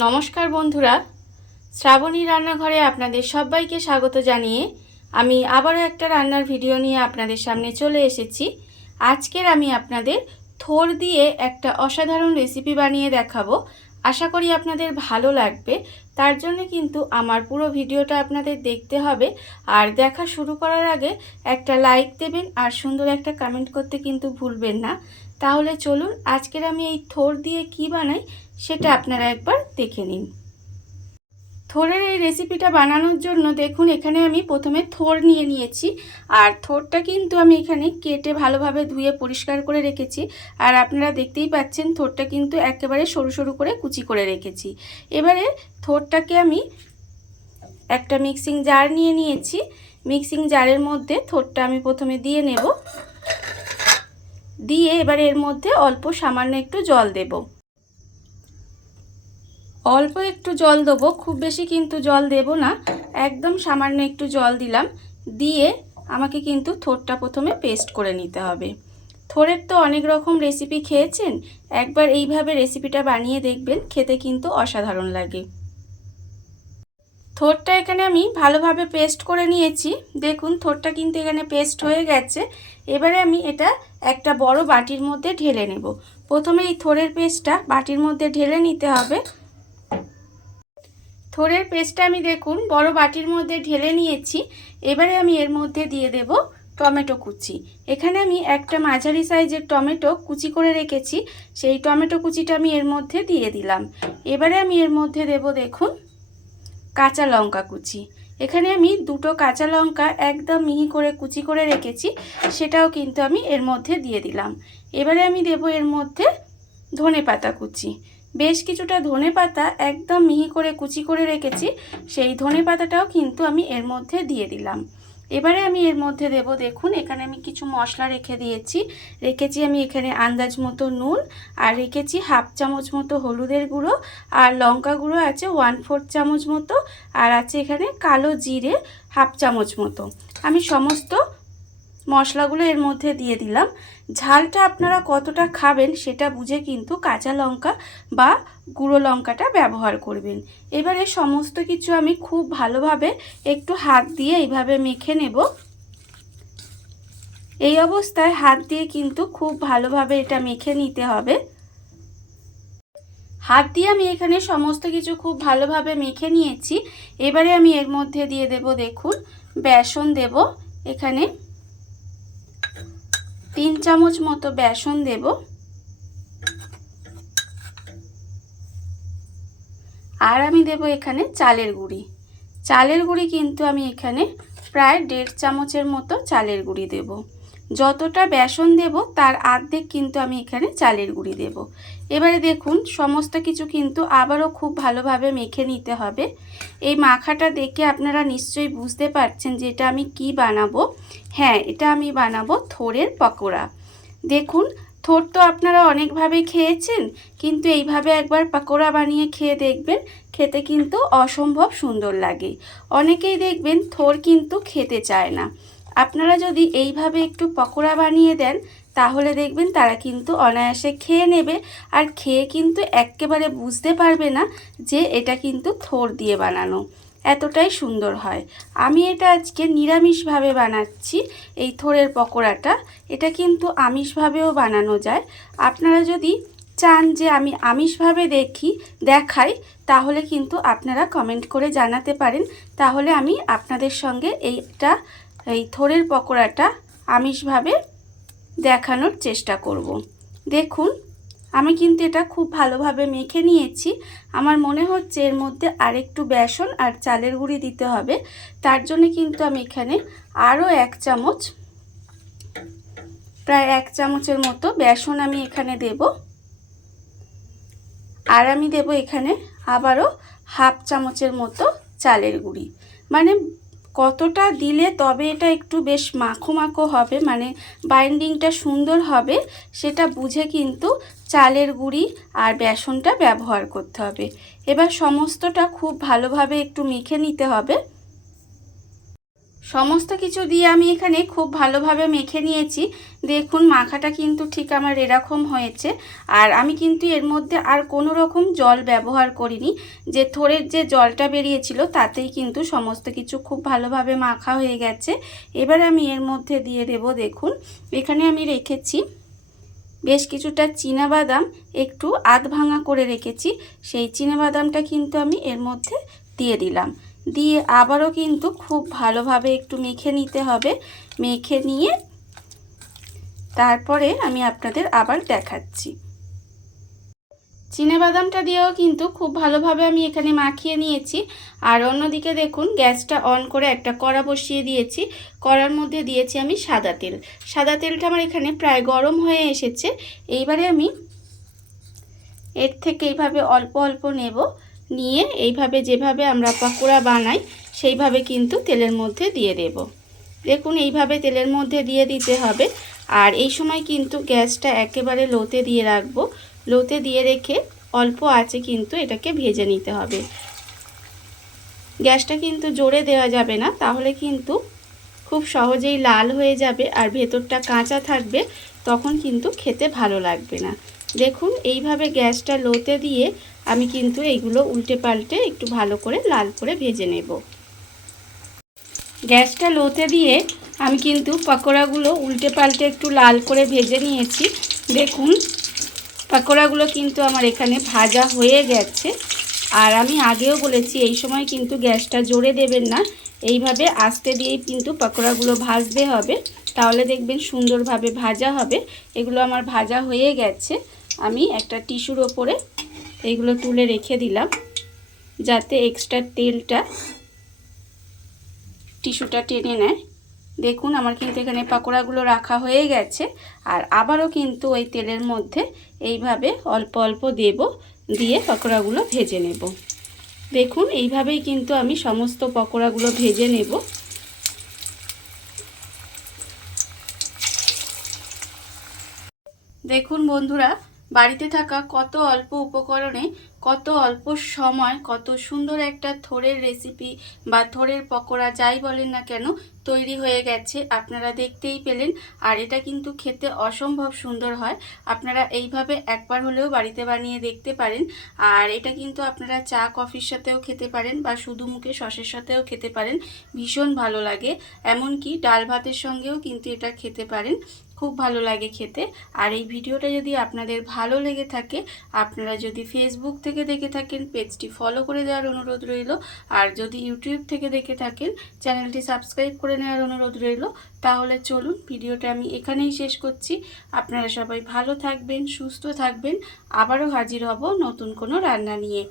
নমস্কার বন্ধুরা, শ্রাবণী রান্নাঘরে আপনাদের সবাইকে স্বাগত জানিয়ে আমি আবারও একটা রান্নার ভিডিও নিয়ে আপনাদের সামনে চলে এসেছি। আজকের আমি আপনাদের থোড় দিয়ে একটা অসাধারণ রেসিপি বানিয়ে দেখাবো। আশা করি আপনাদের ভালো লাগবে। তার জন্য কিন্তু আমার পুরো ভিডিওটা আপনাদের দেখতে হবে। আর দেখা শুরু করার আগে একটা লাইক দেবেন আর সুন্দর একটা কমেন্ট করতে কিন্তু ভুলবেন না। তাহলে চলুন আজকের আমি এই থোড় দিয়ে কি বানাই সেটা আপনারা একবার দেখে নিন। থোড়ের এই রেসিপিটা বানানোর জন্য দেখুন এখানে আমি প্রথমে থোড় নিয়ে নিয়েছি। আর থোড়টা কিন্তু আমি এখানে কেটে ভালোভাবে ধুয়ে পরিষ্কার করে রেখেছি। আর আপনারা দেখতেই পাচ্ছেন থোড়টা কিন্তু একেবারে সরু সরু করে কুচি করে রেখেছি। এবারে থোড়টাকে আমি একটা মিক্সিং জার নিয়ে নিয়েছি। মিক্সিং জারের মধ্যে থোড়টা আমি প্রথমে দিয়ে নেব। দিয়ে এবারে এর মধ্যে অল্প সামান্য একটু জল দেব। অল্প একটু জল দেবো, খুব বেশি কিন্তু জল দেব না, একদম সামান্য একটু জল দিলাম। দিয়ে আমাকে কিন্তু থোড়টা প্রথমে পেস্ট করে নিতে হবে। থোড়ের তো অনেক রকম রেসিপি খেয়েছেন, একবার এইভাবে রেসিপিটা বানিয়ে দেখবেন, খেতে কিন্তু অসাধারণ লাগে। থোড়টা এখানে আমি ভালোভাবে পেস্ট করে নিয়েছি। দেখুন থোড়টা কিন্তু এখানে পেস্ট হয়ে গেছে। এবারে আমি এটা একটা বড় বাটির মধ্যে ঢেলে নেব। প্রথমে এই থোড়ের পেস্টটা বাটির মধ্যে ঢেলে নিতে হবে। থোড়ের পেস্টটা আমি দেখুন বড় বাটির মধ্যে ঢেলে নিয়েছি। এবারে আমি এর মধ্যে দিয়ে দেব টমেটো কুচি। এখানে আমি একটা মাঝারি সাইজের টমেটো কুচি করে রেখেছি, সেই টমেটো কুচিটা আমি এর মধ্যে দিয়ে দিলাম। এবারে আমি এর মধ্যে দেব দেখুন কাঁচা লঙ্কা কুচি। এখানে আমি দুটো কাঁচা লঙ্কা একদম মিহি করে কুচি করে রেখেছি, সেটাও কিন্তু আমি এর মধ্যে দিয়ে দিলাম। এবারে আমি দেব এর মধ্যে ধনেপাতা কুচি। বেশ কিছুটা ধনেপাতা একদম মিহি করে কুচি করে রেখেছি, সেই ধনেপাতাটাও কিন্তু আমি এর মধ্যে দিয়ে দিলাম। এবারে আমি এর মধ্যে দেব দেখুন এখানে আমি কিছু মশলা রেখেছি আমি এখানে আন্দাজ মতো নুন, আর রেখেছি হাফ চামচ মতো হলুদের গুঁড়ো, আর লঙ্কা গুঁড়ো আছে 1/4 চামচ মতো, আর আছে এখানে কালো জিরে হাফ চামচ মতো। আমি সমস্ত মশলাগুলো এর মধ্যে দিয়ে দিলাম। ঝালটা আপনারা কতটা খাবেন সেটা বুঝে কিন্তু কাঁচা লঙ্কা বা গুঁড়ো লঙ্কাটা ব্যবহার করবেন। এবারে সমস্ত কিছু আমি খুব ভালোভাবে একটু হাত দিয়ে এইভাবে মেখে নেব। এই অবস্থায় হাত দিয়ে কিন্তু খুব ভালোভাবে এটা মেখে নিতে হবে। হাত দিয়ে আমি এখানে সমস্ত কিছু খুব ভালোভাবে মেখে নিয়েছি। এবারে আমি এর মধ্যে দিয়ে দেব দেখুন বেসন দেব। এখানে 3 চামচ মতো বেসন দেব। আর আমি দেব এখানে চালের গুঁড়ি। চালের গুঁড়ি কিন্তু আমি এখানে প্রায় 1.5 চামচের মতো চালের গুঁড়ি দেব। যতটা বেসন দেব তার অর্ধেক কিন্তু আমি এখানে চালের গুঁড়ি দেব। এবারে দেখুন সমস্ত কিছু কিন্তু আবারও খুব ভালোভাবে মেখে নিতে হবে। এই মাখাটা দেখে আপনারা নিশ্চয়ই বুঝতে পারছেন যে এটা আমি কি বানাবো। হ্যাঁ, এটা আমি বানাবো থোড়ের পকোড়া। দেখুন থোড় তো আপনারা অনেকভাবে খেয়েছেন, কিন্তু এইভাবে একবার পকোড়া বানিয়ে খেয়ে দেখবেন, খেতে কিন্তু অসম্ভব সুন্দর লাগে। অনেকেই দেখবেন থোড় কিন্তু খেতে চায় না। আপনারা যদি এইভাবে একটু পকোড়া বানিয়ে দেন তাহলে দেখবেন তারা কিন্তু অনায়াসে খেয়ে নেবে, আর খেয়ে কিন্তু একেবারে বুঝতে পারবে না যে এটা কিন্তু থোড় দিয়ে বানানো। এতটাই সুন্দর হয়। আমি এটা আজকে নিরামিষভাবে বানাচ্ছি এই থোড়ের পকোড়াটা। এটা কিন্তু আমিষভাবেও বানানো যায়। আপনারা যদি চান যে আমি আমিষভাবে দেখাই তাহলে কিন্তু আপনারা কমেন্ট করে জানাতে পারেন, তাহলে আমি আপনাদের সঙ্গে এই থোড়ের পকোড়াটা আমিষভাবে দেখানোর চেষ্টা করব। দেখুন আমি কিন্তু এটা খুব ভালোভাবে মেখে নিয়েছি। আমার মনে হচ্ছে এর মধ্যে আরেকটু বেসন আর চালের গুঁড়ি দিতে হবে। তার জন্য কিন্তু আমি এখানে আরও 1 চামচ, প্রায় 1 চামচের মতো বেসন আমি এখানে দেব। আর আমি দেব এখানে আবারও হাফ চামচের মতো চালের গুঁড়ি। মানে কতটা দিলে তবে এটা একটু বেশ মাখো মাখো হবে, মানে বাইন্ডিংটা সুন্দর হবে, সেটা বুঝে কিন্তু চালের গুঁড়ি আর বেসনটা ব্যবহার করতে হবে। এবার সমস্তটা খুব ভালোভাবে একটু মেখে নিতে হবে। সমস্ত কিছু দিয়ে আমি এখানে খুব ভালোভাবে মেখে নিয়েছি। দেখুন মাখাটা কিন্তু ঠিক আমার এরকম হয়েছে। আর আমি কিন্তু এর মধ্যে আর কোনো রকম জল ব্যবহার করিনি, যে থোড়ের যে জলটা বেরিয়েছিল তাতেই কিন্তু সমস্ত কিছু খুব ভালোভাবে মাখা হয়ে গেছে। এবার আমি এর মধ্যে দিয়ে দেব, দেখুন এখানে আমি রেখেছি বেশ কিছুটা চীনাবাদাম, একটু আধ ভাঙা করে রেখেছি, সেই চীনাবাদামটা কিন্তু আমি এর মধ্যে দিয়ে দিলাম। দিয়ে আবারও কিন্তু খুব ভালোভাবে একটু মেখে নিতে হবে। মেখে নিয়ে তারপরে আমি আপনাদের আবার দেখাচ্ছি। চীনাবাদামটা দিয়েও কিন্তু খুব ভালোভাবে আমি এখানে মাখিয়ে নিয়েছি। আর অন্যদিকে দেখুন গ্যাসটা অন করে একটা কড়া বসিয়ে দিয়েছি। কড়ার মধ্যে দিয়েছি আমি সাদা তেল। সাদা তেলটা আমার এখানে প্রায় গরম হয়ে এসেছে। এইবারে আমি এর থেকে এইভাবে অল্প অল্প নেব, নিয়ে এইভাবে যেভাবে আমরা পকোড়া বানাই সেইভাবে কিন্তু তেলের মধ্যে দিয়ে দেব। দেখুন এইভাবে তেলের মধ্যে দিয়ে দিতে হবে। আর এই সময় কিন্তু গ্যাসটা একেবারে লোতে দিয়ে রাখবো। লোতে দিয়ে রেখে অল্প আঁচে কিন্তু এটাকে ভেজে নিতে হবে। গ্যাসটা কিন্তু জোরে দেওয়া যাবে না, তাহলে কিন্তু খুব সহজেই লাল হয়ে যাবে আর ভেতরটা কাঁচা থাকবে, তখন কিন্তু খেতে ভালো লাগবে না। দেখুন এইভাবে গ্যাসটা লোতে দিয়ে আমি কিন্তু এইগুলো উল্টে পাল্টে একটু ভালো করে লাল করে ভেজে নেব। গ্যাসটা লোতে দিয়ে আমি কিন্তু পকোড়াগুলো উল্টে পাল্টে একটু লাল করে ভেজে নিয়েছি। দেখুন পকোড়াগুলো কিন্তু আমার এখানে ভাজা হয়ে গেছে। আর আমি আগেও বলেছি এই সময় কিন্তু গ্যাসটা জোরে দেবেন না, এইভাবে আস্তে দিয়েই কিন্তু পকোড়াগুলো ভাজতে হবে, তাহলে দেখবেন সুন্দরভাবে ভাজা হবে। এগুলো আমার ভাজা হয়ে গেছে। আমি একটা টিস্যুর ওপরে এইগুলো তুলে রেখে দিলাম, যাতে এক্সট্রা তেলটা টিস্যুটা টেনে নেয়। দেখুন আমার কিন্তু এখানে পকোড়াগুলো রাখা হয়ে গেছে। আর আবারও কিন্তু ওই তেলের মধ্যে এইভাবে অল্প অল্প দেব, দিয়ে পকোড়াগুলো ভেজে নেব। দেখুন এইভাবেই কিন্তু আমি সমস্ত পকোড়াগুলো ভেজে নেব। দেখুন বন্ধুরা, বাড়িতে থাকা কত অল্প উপকরণে কত অল্প সময় কত সুন্দর একটা থোড়ের রেসিপি বা থোড়ের পকোড়া যাই বলেন না কেন তৈরি হয়ে গেছে। আপনারা দেখতেই পেলেন। আর এটা কিন্তু খেতে অসম্ভব সুন্দর হয়। আপনারা এইভাবে একবার হলেও বাড়িতে বানিয়ে দেখতে পারেন। আর এটা কিন্তু আপনারা চা কফির সাথেও খেতে পারেন বা শুধু মুখে সসের সাথেও খেতে পারেন, ভীষণ ভালো লাগে। এমনকি ডাল ভাতের সঙ্গেও কিন্তু এটা খেতে পারেন, খুব ভালো লাগে খেতে। আর এই ভিডিওটা যদি আপনাদের ভালো লেগে থাকে, আপনারা যদি ফেসবুক থেকে দেখে থাকেন পেজটি ফলো করে দেওয়ার অনুরোধ রইল। আর যদি ইউটিউব থেকে দেখে থাকেন চ্যানেলটি সাবস্ক্রাইব করে নেওয়ার অনুরোধ রইল। তাহলে চলুন ভিডিওটা আমি এখানেই শেষ করছি। আপনারা সবাই ভালো থাকবেন, সুস্থ থাকবেন। আবারও হাজির হব নতুন কোনো রান্না নিয়ে।